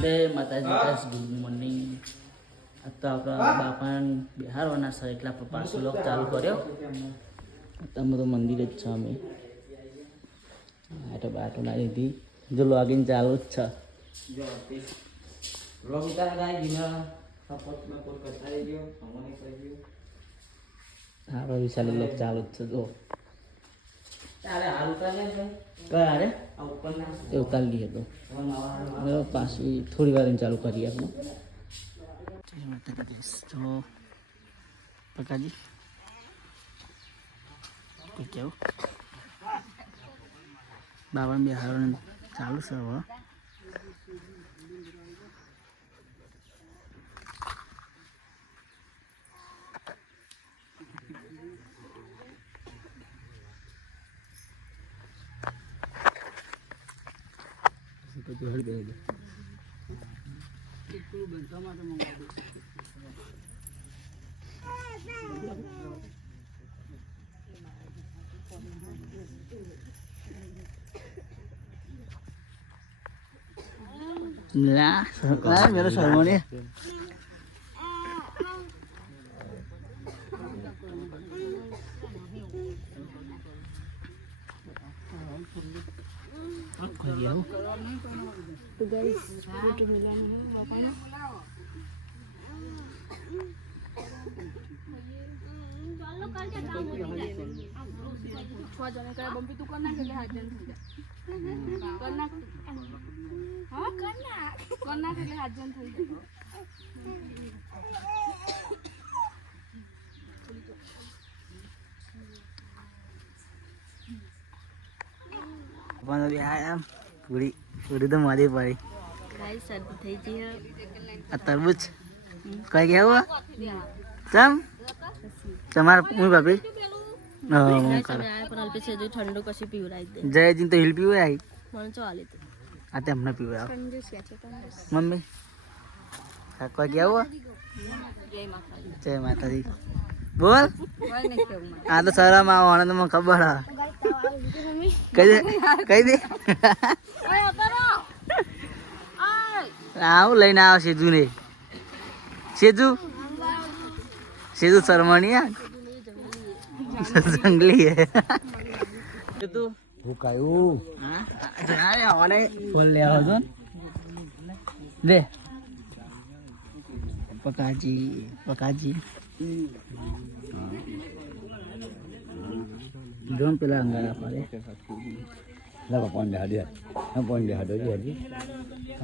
જય માતાજી guys, good morning. આ તો આપણા બાપાને બિહારવાના છે એટલે આપણે પાછો લોક ચાલુ કર્યો. તમે તો મંદિર જ છો અમે આટો બાટો ના લીધી જો લોગિન ચાલુ જ છે. હા વિશાલ લોક ચાલુ જ છે જો અરે એ ઉતારી લઈએ તો પાછી થોડી વાર ચાલુ કરીએ આપણે. તો પકાજી કેવું બાવન બિહાર ચાલુ છે હવે. હળી બે मेरा शर्मोनी तो गाइस फोटो मिलाना है पापा ने चलो कल के काम हो जाए छो जने करे बम्पी तू करना के हाथ जन થઈ જાય करना हां करना के हाथ जन થઈ જાય अपन अभी आया पूरी पूरी तो मारी पड़ी गाइस सर्दी થઈ ગઈ આ તરબૂચ કઈ ગયા હુआ ચમ તમાર હું ભાભી હા હું કર પણ અલ્પે છે જો ઠંડો કશી પીવરાઈ દે જયજીન તો હિલ પીવે આઈ મને ચાલે તો આ તે હમણાં પીવે ઠંડો છે મમ્મી કઈ ગયા હુआ જય માતાજી બોલ આ તો શરમ આવો આનંદ માં ખબર હા કઈ દે આવું લઈને આવો સેજુ ને સેજુ શર્માની જંગલી હે તું ભૂકાયું હા આવને ફોન લે આવો છો લે પકાજી જોન પેલા અંગારા પાડે લા પંડે હાડ્યા પંડે હાડો જી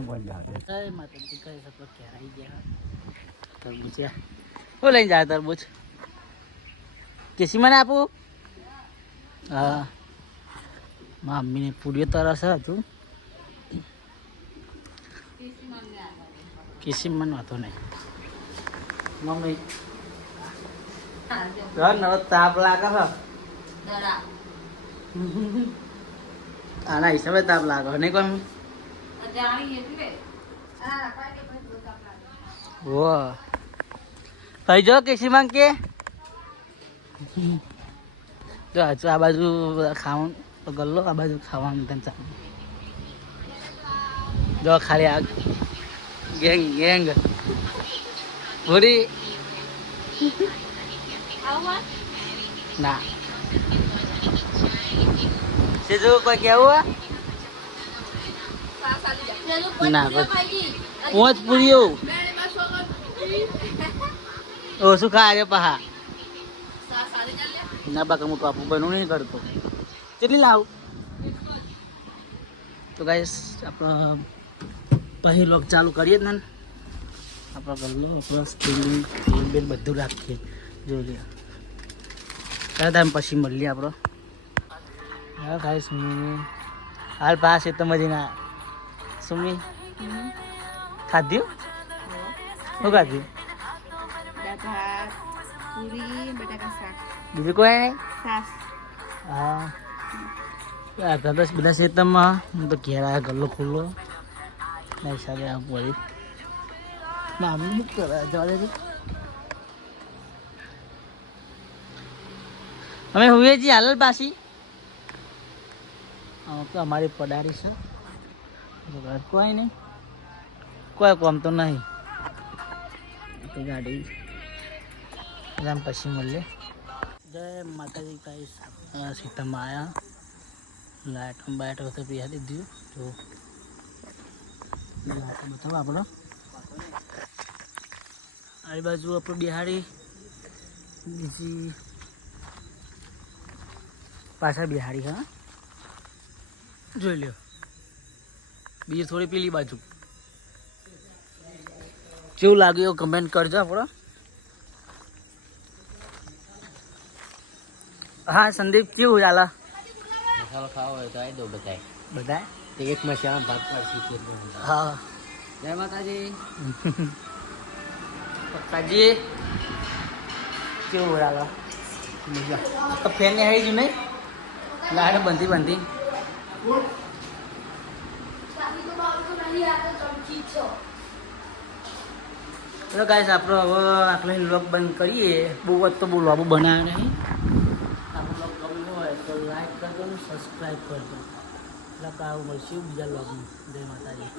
પંડે હાડે એ માતાજી કઈ સપો કેરાઈ ગયા તરબૂચ ઓ લઈને જાય તરબૂચ કેસી મને આપું હા મમ્મીને પૂરીઓ તરસ હતું કેસી મને વાતો નહીં મમ્મી નવો તાપ લાગે છે આના હિસાબે તાપ લાગે નહીં કોઈ ભાઈ જો કેસી માંગ કે જો આ બાજુ ખાવાનું ગલ્લો આ બાજુ ખાવાનું તને ચાલે જો ખાલી આ ગેંગ ભૂરી ના સેજુ કોઈ કેવું ના પોચ પૂરીઓ ઓછું ખાય પહા ના બાકી હું કાપું બનવું નહીં કરતો કેટલી લાવું તો ગાઈસ આપણે પછી લોક ચાલુ કરીએ જ ને આપણા ગલ્લો આપણો સ્ટીલ બેલ બધું રાખીએ જોઈ લે ત્યારે તમે પછી મળીએ આપણો હા ખાઈ સુમી હાલ પાસે તો મજી ના સુમી ખાધ્યું શું ખાધ્યું બીજું કોઈ નહીં હા દસ બધા શેતમાં હું તો ઘેર આવ્યા ગલ્લો ખુલ્લો ના હિસાબે આ પડી મામલું મૂક કરે જવા દે અમે હુએ છીએ હાલ પાછી તો અમારી પડારી છે કોઈ નહીં કોઈ કોમ તો નહીં. ગાડી રામ પછી મળીએ. જય માતાજી. કાંઈ સીતામાં આવ્યા લાઇટ બાઇટ વખતે બિહારી દીધું. તો બતાવો આપણો આ બાજુ આપણે બિહારી બીજી પાછા બિહારી. હા જોઈ લ્યો. બીજી થોડી પેલી બાજુ કેવું લાગ્યું કમેન્ટ કરજો આપણો. હા સંદીપ કેવું ચાલે? મસાલો ખાવો હોય તો આવી દો બધાય. બધા એક મસાલા ભાગ પડશે. હા. જય માતાજી. પપ્પાજી કેવું ચાલે? તો ફેન ને આવી ગયું નહીં લાડ બંધી બંધી. ચલો ગાઈસ આપણે હવે આટલો વ્લોગ બંધ કરીએ. બહુ જ તો બહુ લાંબુ બનાવ્યા નહીં. આપણો વ્લોગ ગમ્યો હોય તો લાઈક કરજો ને સબસ્ક્રાઈબ કરજો. એટલે આવું મળશે બીજા વ્લોગમાં. જય માતાજી.